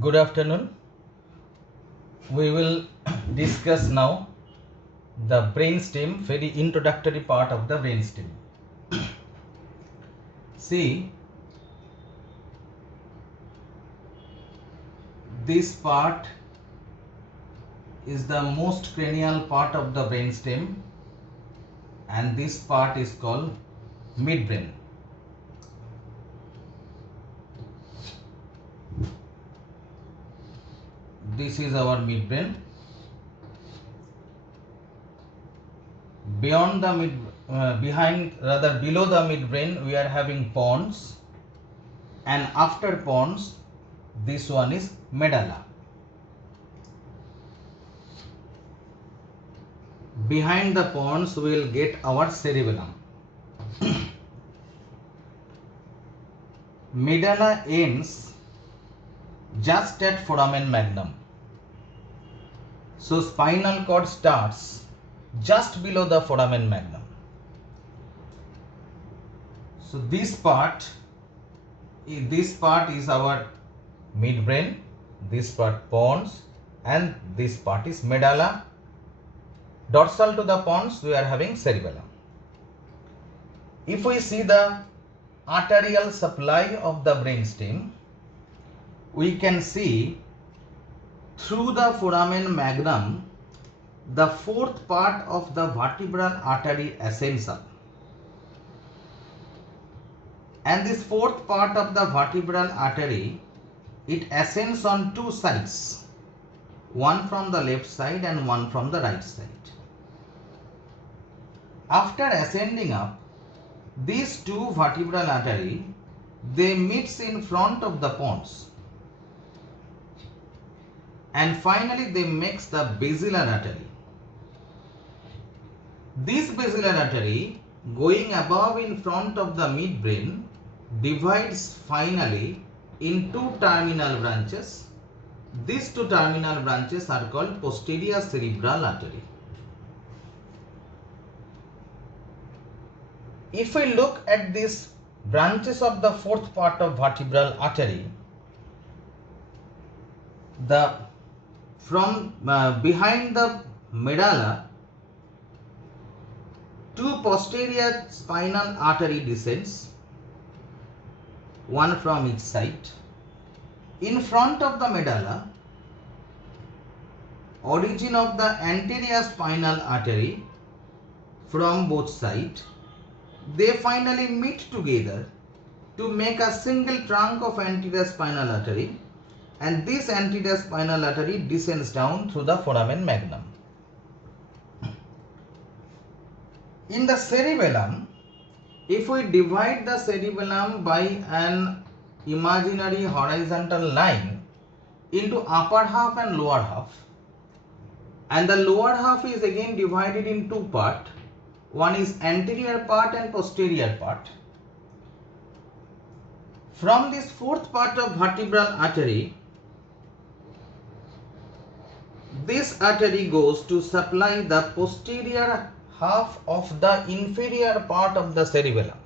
Good afternoon. We will discuss now the brainstem, very introductory part of the brainstem. See, this part is the most cranial part of the brainstem, and this part is called midbrain. This is our midbrain. Below the midbrain, we are having pons, and after pons, this one is medulla. Behind the pons, we will get our cerebellum. Medulla ends just at foramen magnum. So spinal cord starts just below the foramen magnum. So this part is our midbrain, this part pons, and this part is medulla. Dorsal to the pons, we are having cerebellum. If we see the arterial supply of the brainstem, we can see through the foramen magnum, the fourth part of the vertebral artery ascends up. And this fourth part of the vertebral artery, it ascends on two sides, one from the left side and one from the right side. After ascending up, these two vertebral artery, they meet in front of the pons, and finally they makes the basilar artery. This basilar artery, going above in front of the midbrain, divides finally in two terminal branches. These two terminal branches are called posterior cerebral artery. If we look at these branches of the fourth part of vertebral artery, behind the medulla, two posterior spinal artery descends, one from each side. In front of the medulla, origin of the anterior spinal artery from both sides, they finally meet together to make a single trunk of anterior spinal artery, and this anterior spinal artery descends down through the foramen magnum. In the cerebellum, if we divide the cerebellum by an imaginary horizontal line into upper half and lower half, and the lower half is again divided in two parts, one is anterior part and posterior part. From this fourth part of vertebral artery, this artery goes to supply the posterior half of the inferior part of the cerebellum.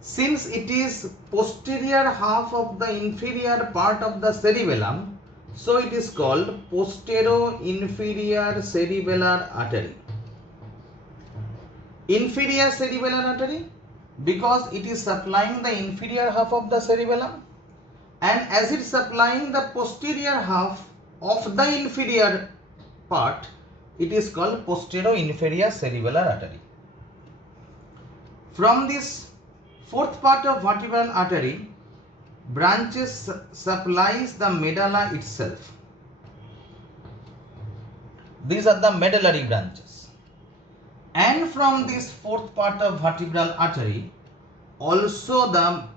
Since it is posterior half of the inferior part of the cerebellum, so it is called postero-inferior cerebellar artery. Inferior cerebellar artery because it is supplying the inferior half of the cerebellum, and as it is supplying the posterior half of the inferior part, it is called postero-inferior cerebellar artery. From this fourth part of vertebral artery, branches supplies the medulla itself. These are the medullary branches. And from this fourth part of vertebral artery, also the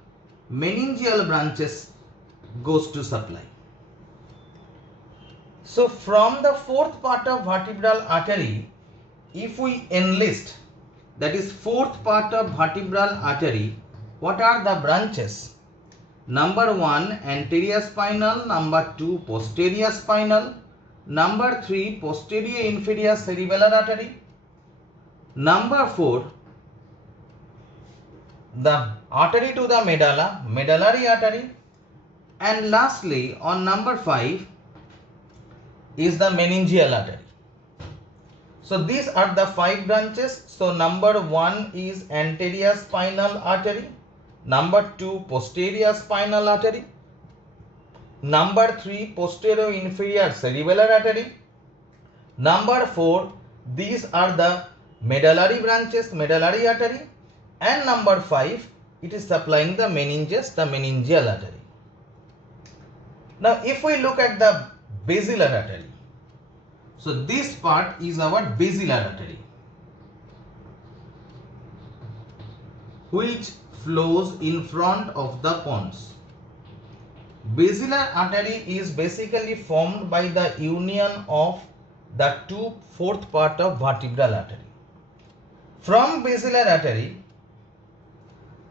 meningeal branches goes to supply. So from the fourth part of vertebral artery, if we enlist, that is fourth part of vertebral artery, what are the branches? Number 1, anterior spinal. Number 2, posterior spinal. Number 3, posterior inferior cerebellar artery. Number 4, the artery to the medulla, medullary artery. And lastly, on number 5 is the meningeal artery. So these are the 5 branches. So number 1 is anterior spinal artery, number 2 posterior spinal artery, number 3 posterior inferior cerebellar artery, number 4 these are the medullary branches, medullary artery, and number 5 it is supplying the meninges, the meningeal artery. Now if we look at the basilar artery, so this part is our basilar artery, which flows in front of the pons. Basilar artery is basically formed by the union of the 2/4 part of vertebral artery. From basilar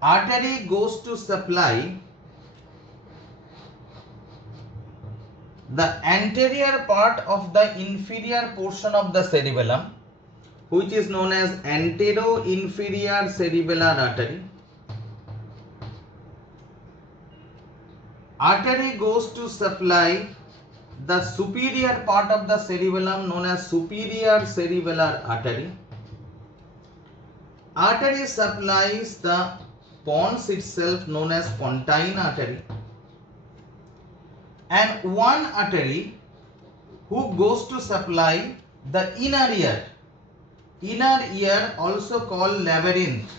artery goes to supply the anterior part of the inferior portion of the cerebellum, which is known as antero-inferior cerebellar artery. Artery goes to supply the superior part of the cerebellum known as superior cerebellar artery. Artery supplies the pons itself known as pontine artery, and one artery who goes to supply the inner ear also called labyrinth.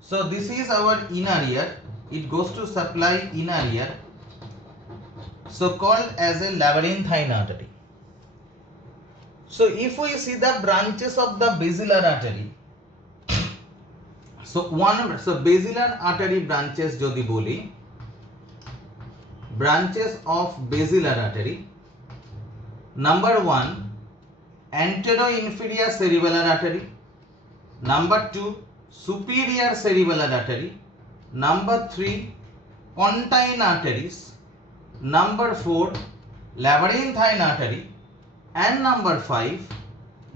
So this is our inner ear, it goes to supply inner ear, so called as a labyrinthine artery. So if we see the branches of the basilar artery, so basilar artery branches jodi boli, branches of basilar artery, number 1 antero-inferior cerebellar artery, number 2 superior cerebellar artery, number 3 pontine arteries, number 4 labyrinthine artery, and number 5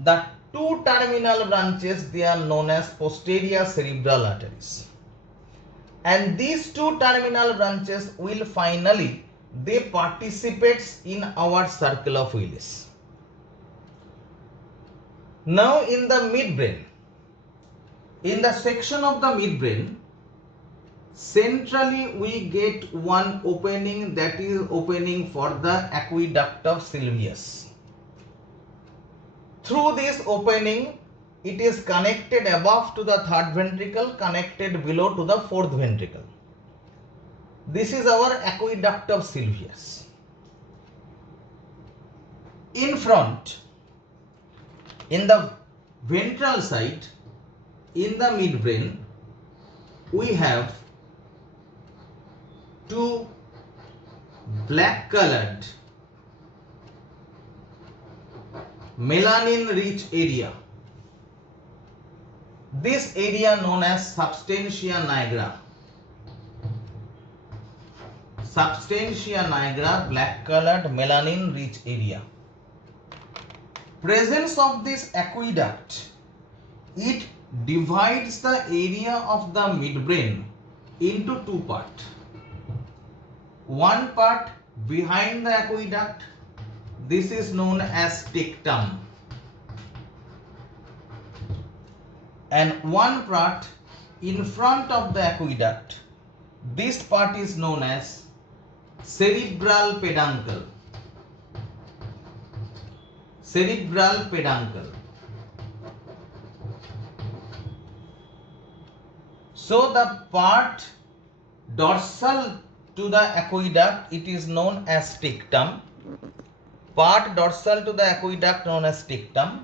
the 2 terminal branches, they are known as posterior cerebral arteries. And these 2 terminal branches will finally they participates in our circle of Willis. Now in the midbrain, in the section of the midbrain, centrally we get one opening, that is opening for the aqueduct of Sylvius. Through this opening, it is connected above to the 3rd ventricle, connected below to the 4th ventricle. This is our aqueduct of Sylvius. In front, in the ventral side, in the midbrain, we have 2 black colored melanin rich area. This area known as substantia nigra. Substantia nigra, black colored melanin rich area. Presence of this aqueduct, it divides the area of the midbrain into 2 parts. One part behind the aqueduct, this is known as tectum, and one part in front of the aqueduct, this part is known as cerebral peduncle. Cerebral peduncle. So the part dorsal to the aqueduct, it is known as tectum. Part dorsal to the aqueduct known as tectum,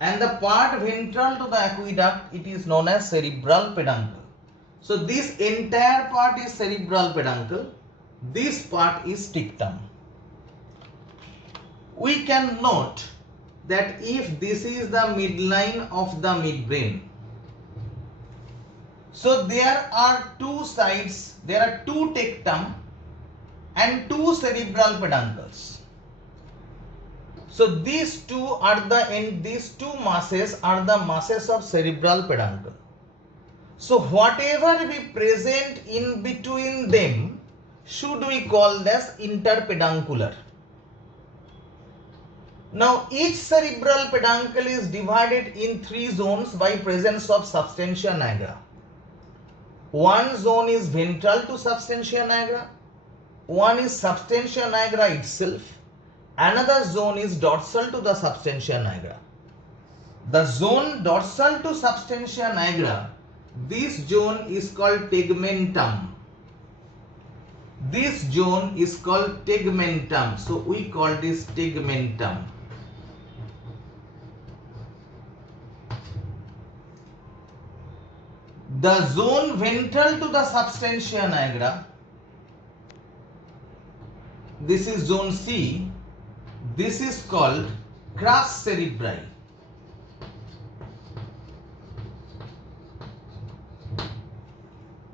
and the part ventral to the aqueduct, it is known as cerebral peduncle. So this entire part is cerebral peduncle, this part is tectum. We can note that if this is the midline of the midbrain, so there are 2 sides, there are 2 tectum and 2 cerebral peduncles. So these two masses are the masses of cerebral peduncle. So whatever be present in between them should we call as interpeduncular. Now each cerebral peduncle is divided in 3 zones by presence of substantia nigra. One zone is ventral to substantia nigra, one is substantia nigra itself, another zone is dorsal to the substantia nigra. The zone dorsal to substantia nigra, this zone is called tegmentum. This zone is called tegmentum. So we call this tegmentum. The zone ventral to the substantia nigra, this is zone C, this is called crus cerebri.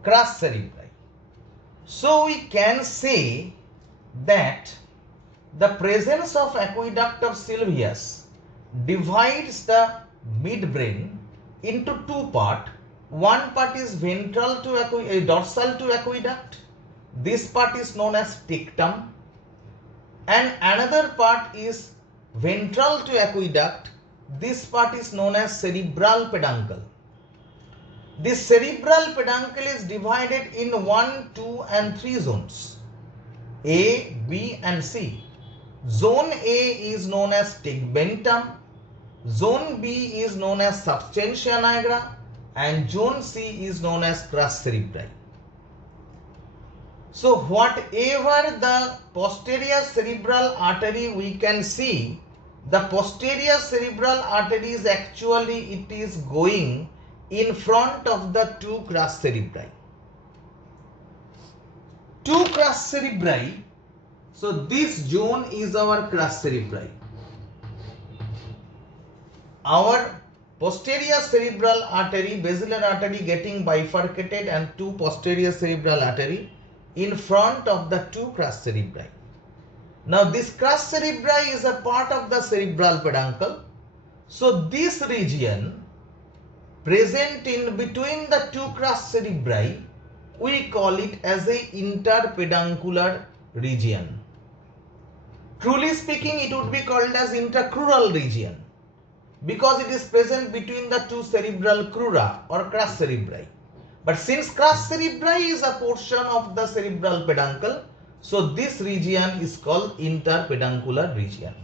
Crus cerebri. So we can say that the presence of aqueduct of Sylvius divides the midbrain into 2 parts. One part is ventral to dorsal to aqueduct. This part is known as tectum, and another part is ventral to aqueduct. This part is known as cerebral peduncle. This cerebral peduncle is divided in 1, 2 and 3 zones, A, B and C. Zone A is known as tegmentum, zone B is known as substantia nigra, and zone C is known as crus cerebri. So whatever the posterior cerebral artery we can see, the posterior cerebral artery is actually, it is going in front of the 2 crus cerebri. 2 crus cerebri. So this zone is our crus cerebri. Our posterior cerebral artery, basilar artery getting bifurcated, and 2 posterior cerebral artery in front of the 2 crus cerebri. Now this crus cerebri is a part of the cerebral peduncle. So this region present in between the 2 crus cerebri, we call it as a interpeduncular region. Truly speaking, it would be called as intercrural region, because it is present between the 2 cerebral crura or crus cerebri. But since crus cerebri is a portion of the cerebral peduncle, so this region is called interpeduncular region.